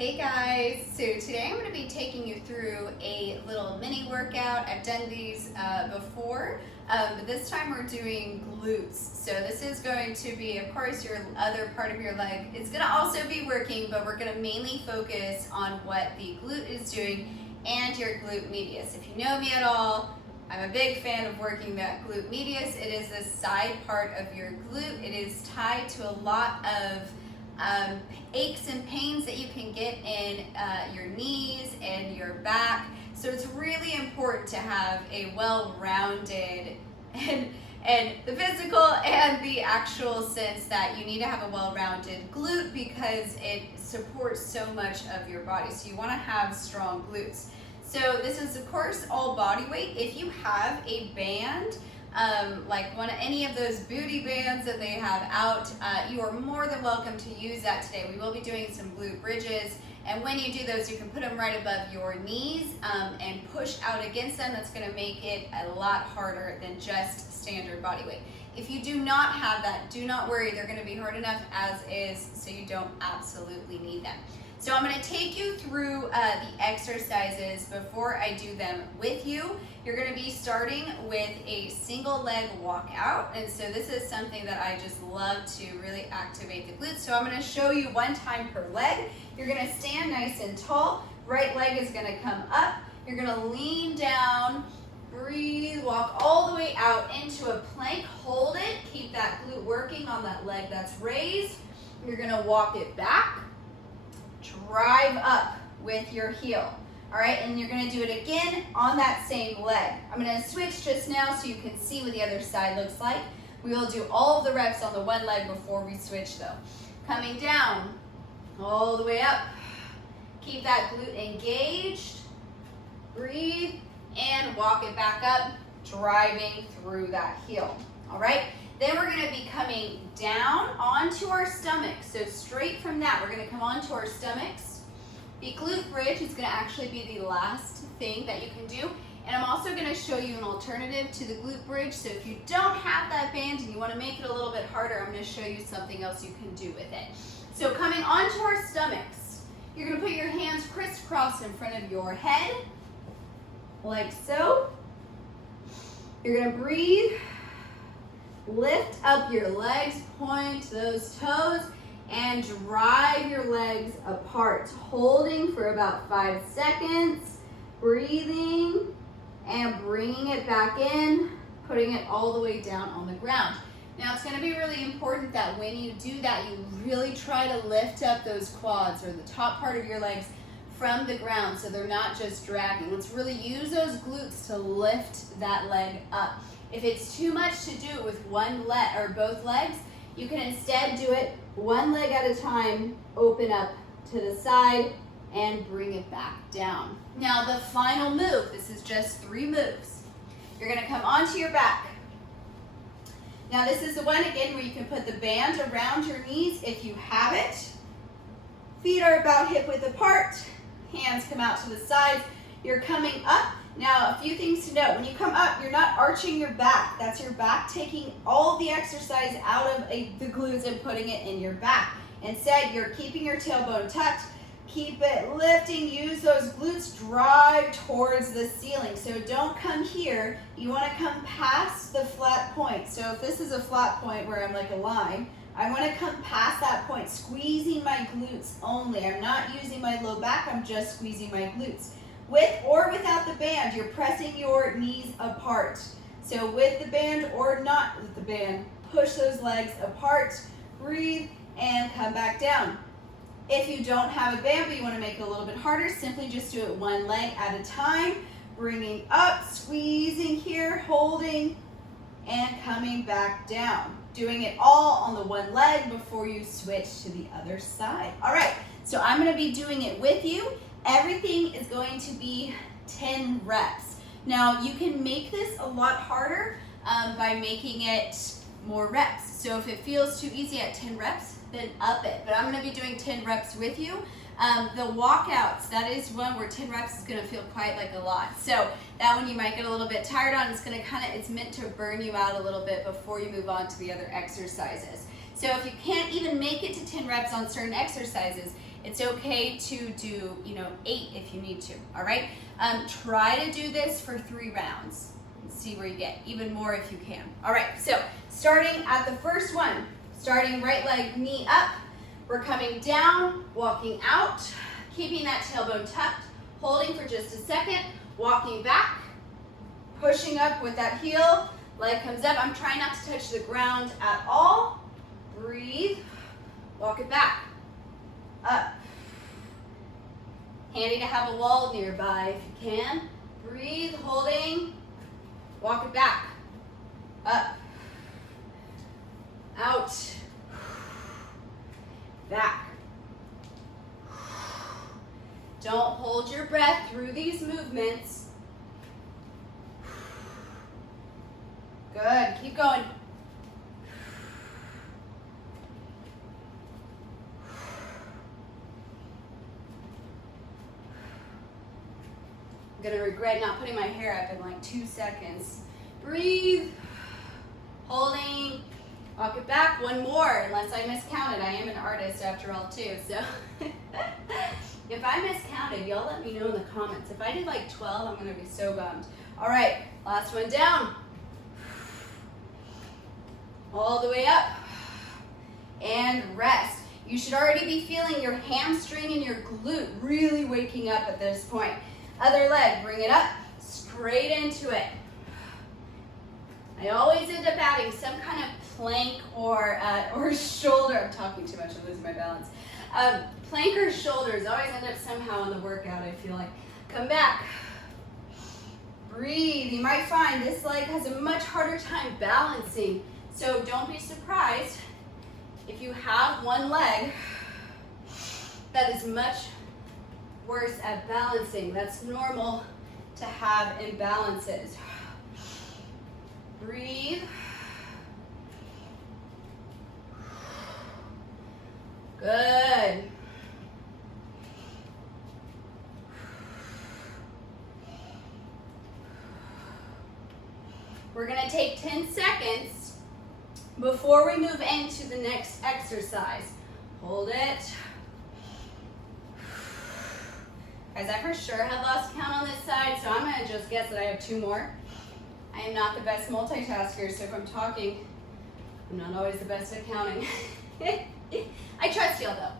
Hey guys, so today I'm going to be taking you through a little mini workout. I've done these before, but this time we're doing glutes. So this is going to be, of course, your other part of your leg. It's going to also be working, but we're going to mainly focus on what the glute is doing and your glute medius. If you know me at all, I'm a big fan of working that glute medius. It is the side part of your glute. It is tied to a lot of aches and pains that you can get in your knees and your back. So it's really important to have a well-rounded and the physical and the actual sense that you need to have a well-rounded glute because it supports so much of your body. So you want to have strong glutes. So this is of course all body weight. If you have a band, like any of those booty bands that they have out, you are more than welcome to use that today. We will be doing some glute bridges, and when you do those, you can put them right above your knees and push out against them. That's going to make it a lot harder than just standard body weight. If you do not have that, do not worry. They're going to be hard enough as is, so you don't absolutely need them. So I'm going to take you through the exercises before I do them with you. You're going to be starting with a single leg walkout, and so this is something that I just love to really activate the glutes. So I'm going to show you one time per leg. You're going to stand nice and tall. Right leg is going to come up. You're going to lean down, breathe, walk all the way out into a plank. Hold it. Keep that glute working on that leg that's raised. You're going to walk it back. Drive up with your heel. All right, and you're going to do it again on that same leg. I'm going to switch just now so you can see what the other side looks like. We will do all of the reps on the one leg before we switch though. Coming down, all the way up. Keep that glute engaged. Breathe and walk it back up, driving through that heel. All right, then we're going to be coming down onto our stomachs. So straight from that, we're going to come onto our stomachs. The glute bridge is going to actually be the last thing that you can do. And I'm also going to show you an alternative to the glute bridge. So if you don't have that band and you want to make it a little bit harder, I'm going to show you something else you can do with it. So coming onto our stomachs, you're going to put your hands crisscross in front of your head, like so. You're going to breathe, lift up your legs, point those toes, and drive your legs apart, holding for about 5 seconds, breathing and bringing it back in, putting it all the way down on the ground. Now it's going to be really important that when you do that, you really try to lift up those quads or the top part of your legs from the ground so they're not just dragging. Let's really use those glutes to lift that leg up. If it's too much to do it with one leg or both legs, you can instead do it one leg at a time, open up to the side, and bring it back down. Now the final move, this is just 3 moves. You're going to come onto your back. Now this is the one again where you can put the band around your knees if you have it. Feet are about hip width apart, hands come out to the sides. You're coming up. Now, a few things to note. When you come up, you're not arching your back. That's your back taking all the exercise out of the glutes and putting it in your back. Instead, you're keeping your tailbone tucked. Keep it lifting. Use those glutes. Drive towards the ceiling. So don't come here. You want to come past the flat point. So if this is a flat point where I'm like a line, I want to come past that point, squeezing my glutes only. I'm not using my low back. I'm just squeezing my glutes. With or without the band, you're pressing your knees apart. So with the band or not with the band, push those legs apart, breathe, and come back down. If you don't have a band but you want to make it a little bit harder, simply just do it one leg at a time, bringing up, squeezing here, holding, and coming back down. Doing it all on the one leg before you switch to the other side. All right, so I'm going to be doing it with you. Everything is going to be 10 reps. Now you can make this a lot harder by making it more reps. So if it feels too easy at 10 reps, then up it. But I'm going to be doing 10 reps with you. The walkouts, that is one where 10 reps is going to feel quite like a lot. So that one you might get a little bit tired on. It's going to it's meant to burn you out a little bit before you move on to the other exercises. So if you can't even make it to 10 reps on certain exercises, It's okay to do, 8 if you need to, all right? Try to do this for 3 rounds. See where you get, even more if you can. All right, so starting at the first one, starting right leg, knee up. We're coming down, walking out, keeping that tailbone tucked, holding for just a second, walking back, pushing up with that heel, leg comes up. I'm trying not to touch the ground at all. Breathe, walk it back, up. Handy to have a wall nearby if you can. Breathe, holding, walk it back, up, out, back. Don't hold your breath through these movements. Good, keep going. I'm gonna regret not putting my hair up in like 2 seconds. Breathe, holding, walk it back. One more, unless I miscounted. I am an artist after all too, so. If I miscounted, y'all let me know in the comments. If I did like 12, I'm gonna be so bummed. All right, last one down. All the way up, and rest. You should already be feeling your hamstring and your glute really waking up at this point. Other leg, bring it up, straight into it. I always end up adding some kind of plank or shoulder. I'm talking too much, I'm losing my balance. Plank or shoulders always end up somehow in the workout, I feel like. Come back. Breathe. You might find this leg has a much harder time balancing, so don't be surprised if you have one leg that is much worse at balancing. That's normal to have imbalances. Breathe. Good. We're going to take 10 seconds before we move into the next exercise. Hold it. Guys, I for sure have lost count on this side, so I'm going to just guess that I have 2 more. I am not the best multitasker, so if I'm talking, I'm not always the best at counting. I trust y'all though.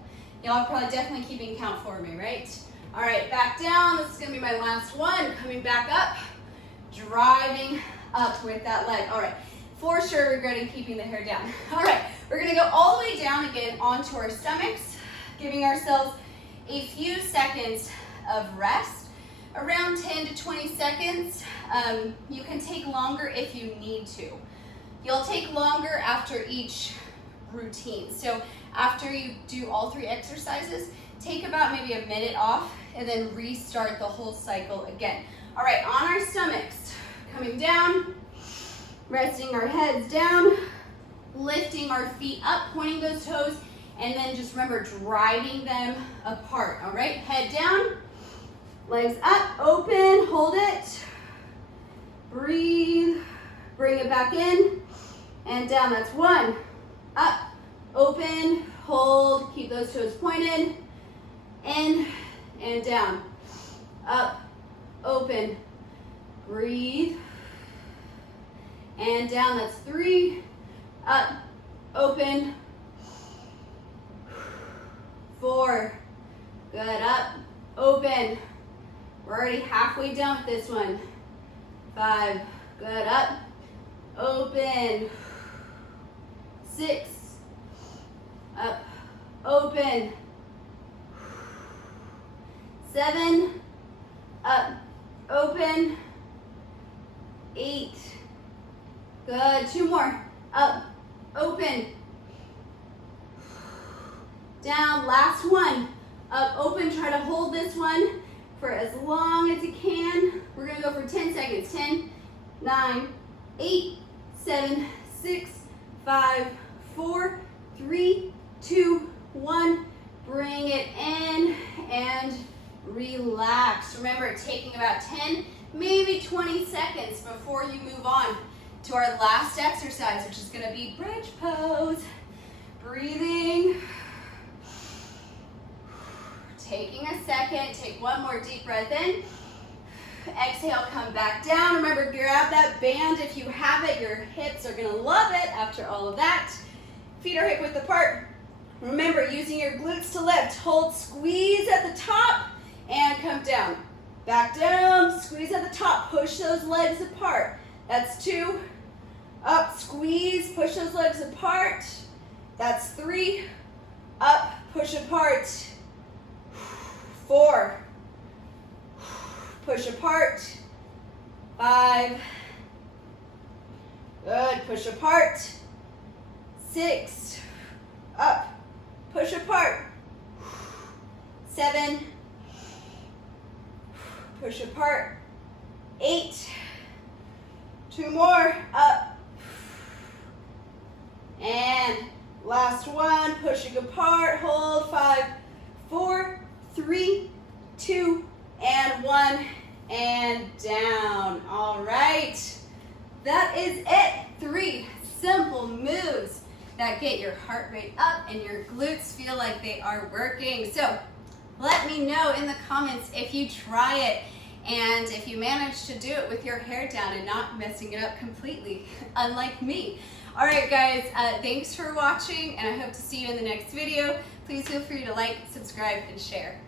Y'all are probably definitely keeping count for me, right? All right, back down. This is gonna be my last one. Coming back up, driving up with that leg. All right, for sure regretting keeping the hair down. All right, we're gonna go all the way down again onto our stomachs, giving ourselves a few seconds of rest, around 10 to 20 seconds. You can take longer if you need to. You'll take longer after each routine. So after you do all 3 exercises, take about maybe a minute off and then restart the whole cycle again. All right, on our stomachs, coming down, resting our heads down, lifting our feet up, pointing those toes, and then just remember driving them apart. All right, head down, legs up, open, hold it, breathe, bring it back in, and down. That's 1, up, open, hold, keep those toes pointed, in and down, up, open, breathe, and down. That's 3, up, open, 4, good, up, open. We're already halfway done with this one. 5, good, up, open, 6, up, open, 7, up, open, 8, good, 2 more, up, open, down, last one, up, open, try to hold this one for as long as you can. We're gonna go for 10 seconds, 10, 9, 8, 7, 6, 5, 4, 3, 2, 1. Bring it in and relax. Remember, taking about 10, maybe 20 seconds before you move on to our last exercise, which is gonna be bridge pose. Breathing. taking a second, take one more deep breath in. Exhale, come back down. Remember, grab that band if you have it. Your hips are gonna love it after all of that. Feet are hip width apart. Remember, using your glutes to lift. Hold, squeeze at the top, and come down. Back down, squeeze at the top. Push those legs apart. That's 2. Up, squeeze, push those legs apart. That's 3. Up, push apart. 4. Push apart. 5. Good, push apart. 6. Up, push apart. 7. Push apart. 8. 2 more. Up. And last one, pushing apart. Hold. 5, 4, 3, 2, and 1, and down. All right. That is it. 3 simple moves that get your heart rate up and your glutes feel like they are working. So let me know in the comments if you try it and if you manage to do it with your hair down and not messing it up completely, unlike me. All right, guys, thanks for watching, and I hope to see you in the next video. Please feel free to like, subscribe, and share.